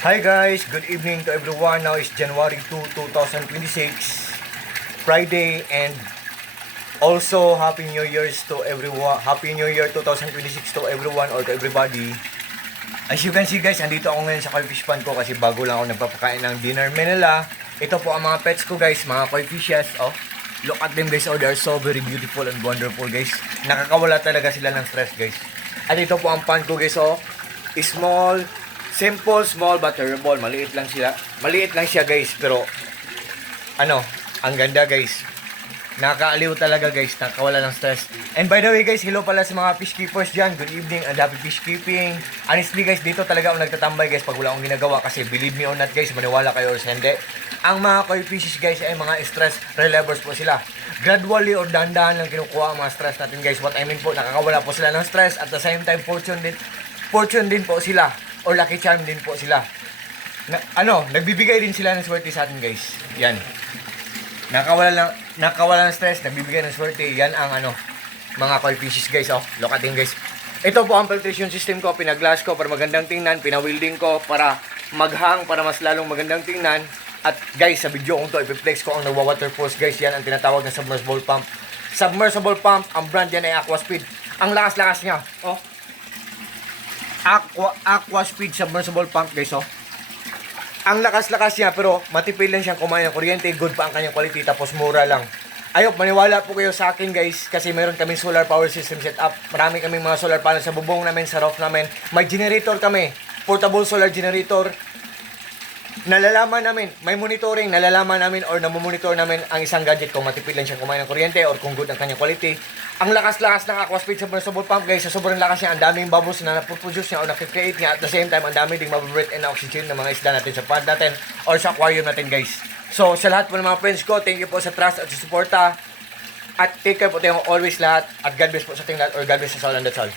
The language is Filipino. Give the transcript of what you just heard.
Hi guys, good evening to everyone. Now is January 2, 2026, Friday, and also Happy New Year's to everyone. Happy New Year 2026 to everyone or to everybody. As you can see guys, andito ako ngayon sa koi fish pond ko kasi bago lang ako nagpapakain ng dinner nila. Ito po ang mga pets ko guys, mga koi fishes. Oh, look at them guys, oh, they are so very beautiful and wonderful guys. Nakakawala talaga sila ng stress guys. At ito po ang pond ko guys, oh, small, simple, small but terrible. Maliit lang siya guys, pero ano, ang ganda guys. Nakakaaliw talaga guys, nakakawala ng stress. And by the way guys, hello pala sa mga fish keepers dyan. Good evening and happy fish keeping. Honestly guys, dito talaga ako nagtatambay guys pag wala akong ginagawa. Kasi believe me or not guys, maniwala kayo or hindi, ang mga koi fishes guys ay mga stress relievers po sila. Gradually or dahan-dahan lang kinukuha ang mga stress natin guys. What I mean po, nakakawala po sila ng stress. At the same time, fortune din po sila. Or lucky charm din po sila. Nagbibigay din sila ng swerte sa atin guys. Yan. Nakawala ng stress, nagbibigay ng swerte. Yan ang mga koi fishes guys. Oh, look at them guys. Ito po ang filtration system ko. Pinaglass ko para magandang tingnan. Pinawilding ko para maghang, para mas lalong magandang tingnan. At guys, sa video kong to, ipiplex ko ang nagwa-water force guys. Yan ang tinatawag na submersible pump. Submersible pump, ang brand yan ay Aquaspeed. Ang lakas-lakas niya. Oh. Aquaspeed submersible pump guys, oh. Ang lakas-lakas niya, pero matipid lang siyang kumain ng kuryente. Good pa ang kanyang quality, tapos mura lang. Ayok, maniwala po kayo sa akin guys, kasi meron kaming solar power system set up. Marami kaming mga solar panels sa bubong namin, sa roof namin. May generator kami, portable solar generator. Nalalaman namin, may monitoring, nalalaman namin or namomonitor namin ang isang gadget kung matipid lang siyang kumain ng kuryente or kung good ang kanyang quality. Ang lakas-lakas ng Aquaspeed submersible pump guys, sa sobrang lakas niya, ang daming bubbles na napoproduce niya o nakikreate niya. At the same time, ang dami ding mabibreathe in na oxygen ng mga isda natin sa pond natin or sa aquarium natin guys. So sa lahat po ng mga friends ko, thank you po sa trust at sa suporta. At take care po tayong always lahat. At God bless po sa ating lahat or God bless us all and that's all.